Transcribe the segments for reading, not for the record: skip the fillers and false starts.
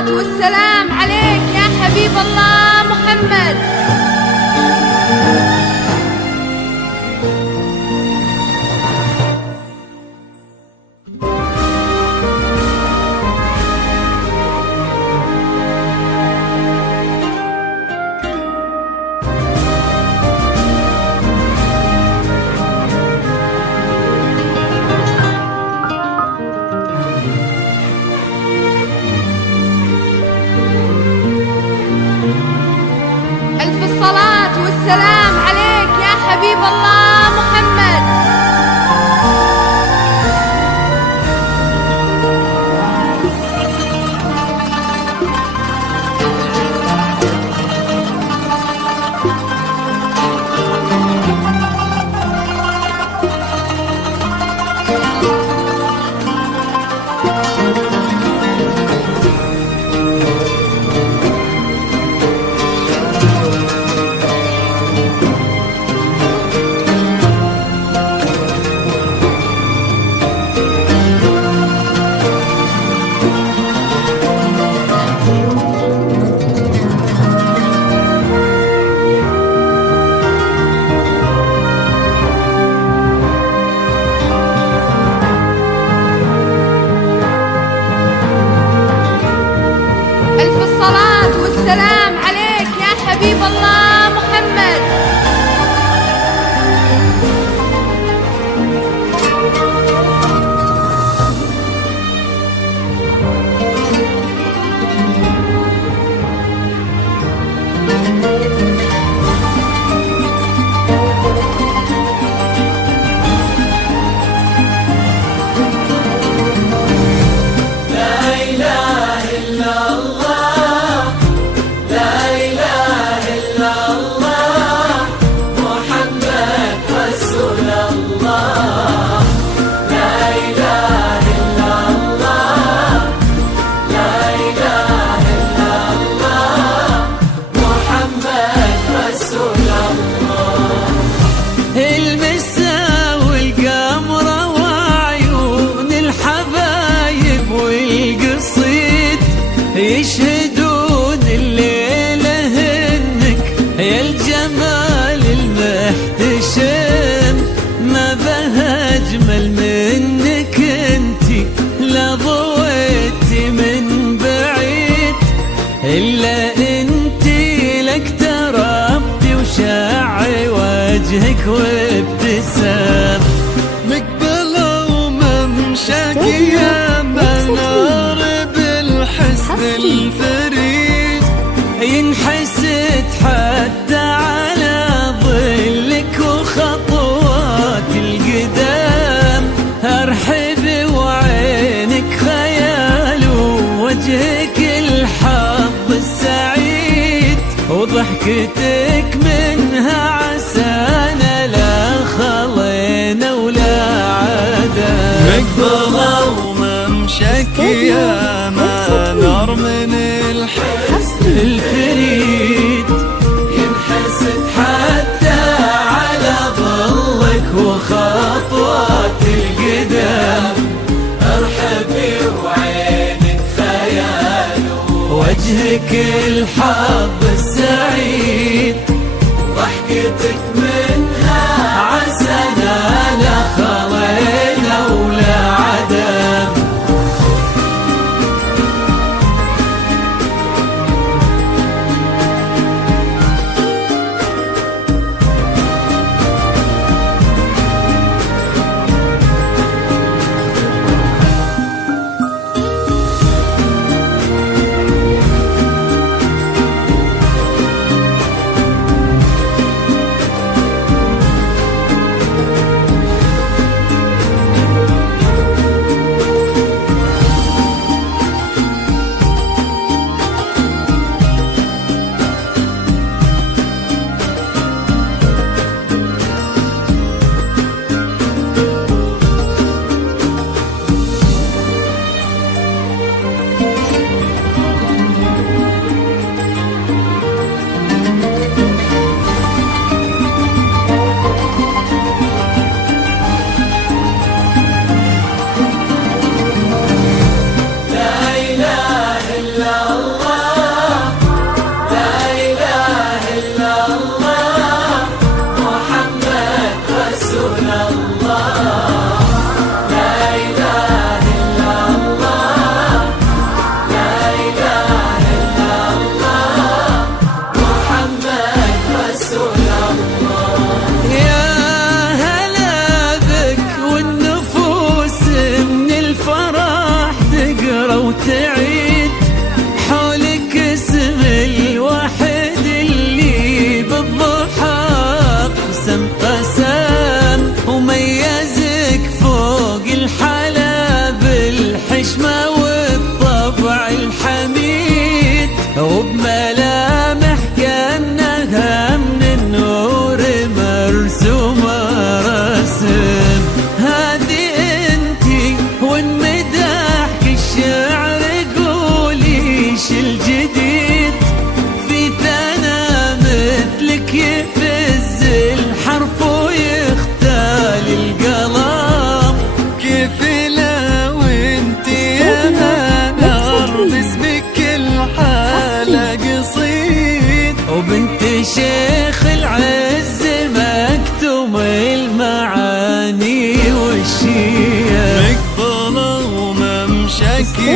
الصلاة والسلام عليك يا حبيب الله محمد. الصلاة والسلام عليك يا حبيب الله محمد. الصلاة والسلام عليك يا حبيب الله محمد. يشهدون الليلة إنك يا الجمال المحتشم، ما بها أجمل منك انتي، لا ضويتي من بعيد إلا انتي، لك تربتي وشاعي وجهك وابتسام، مقبلة وممشاك يا منار الفريد، ينحسد حتى على ظلك وخطوات القدام، ارحب وعينك خيال ووجهك الحظ السعيد، وضحكتك منها عسانا لا خلينا ولا عدا، مقبلة وممشاك يا منار من الحسن الفريد، ينحسد حتى على ظلك وخطوات القدام، ارحبي وعينك خيال وجهك الحظ السعيد، ضحكتك منها عسنا لا خلينا ولا عدم.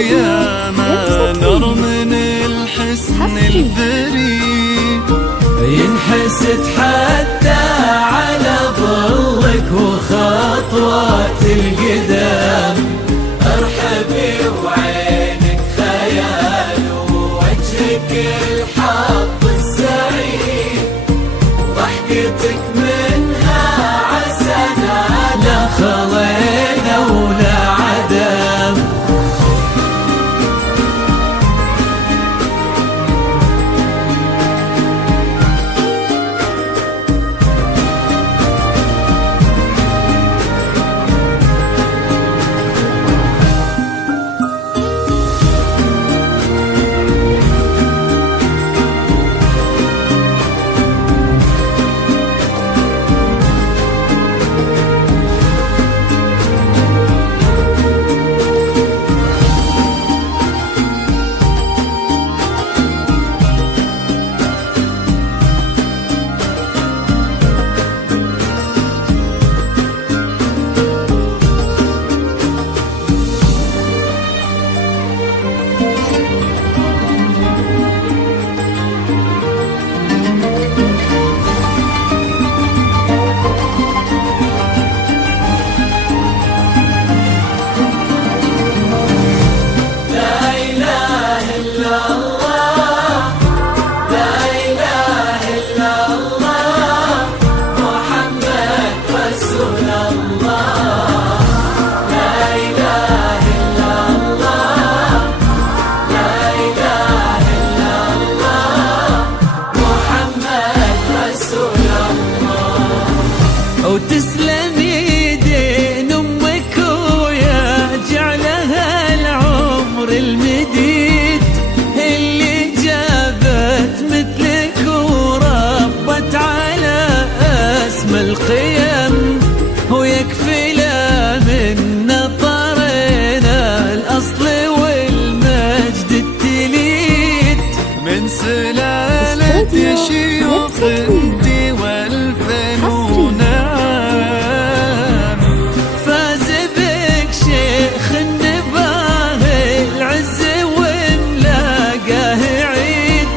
يا منار من الحسن الفريد، ينحسد حتى على ظلك وخطوات القدام. ارحبي وعينك خيال ووجهك الحظ السعيد، ضحكتك منها عسنا لا خلينا ولا عدم. وتسلم يدين امك ويا جعلها العمر المديد، اللي جابت مثلك وربت على اسمى القيم، ويكفي لا من نطرنا الاصل والمجد التليد، من سلالة يا شيوخ الدي والفنون فاز بك شيخ النباه العز وملاقاه عيد،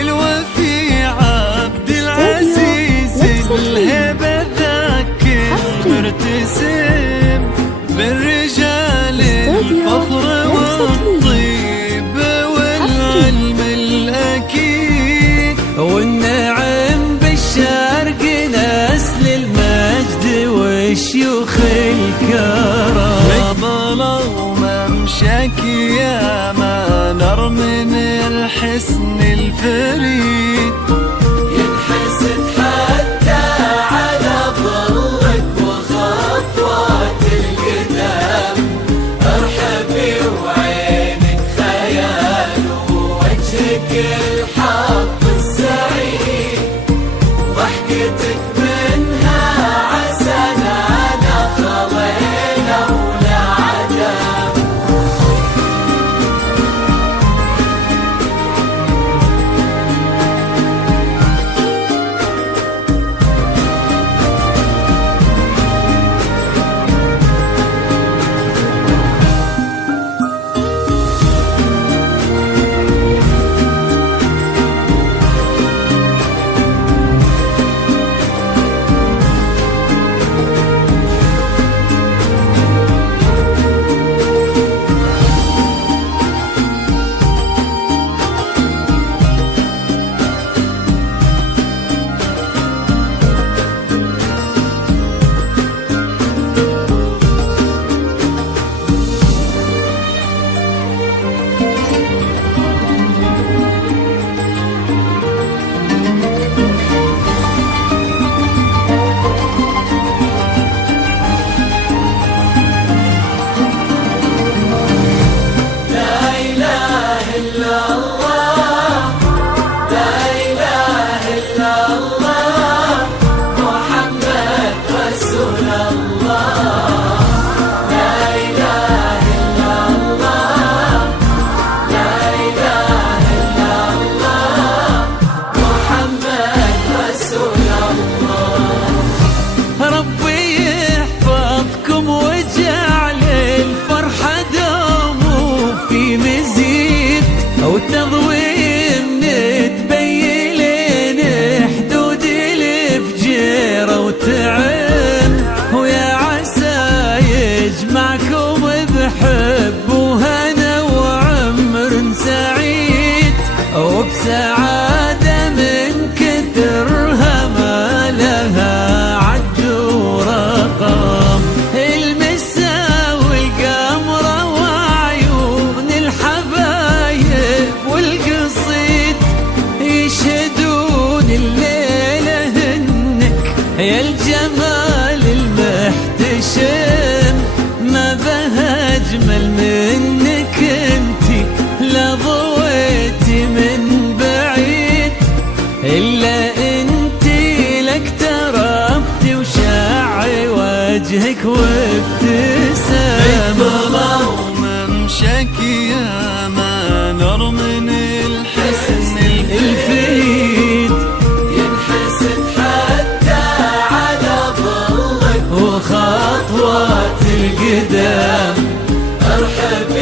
الوفي عبد العزيز الهبة ذاك مرتسم، بالرجال الفخر والطيب والعلم الأكيد، والنعم بالشرق نسل المجد والشيوخ الكرام. قبله وممشاك يا منار من الحسن الفريد، ينحسد حتى على ظلك وخطوات القدام. ارحبي وعينك خيال ووجهك الحظ السعيد، ضحكتك منها عسنا لا خلينا ولا عدم. وجهك وابتسام وممشك يا منار من الحسن الفيد ينحسد حتى على ظلك وخطوات القدام. ارحب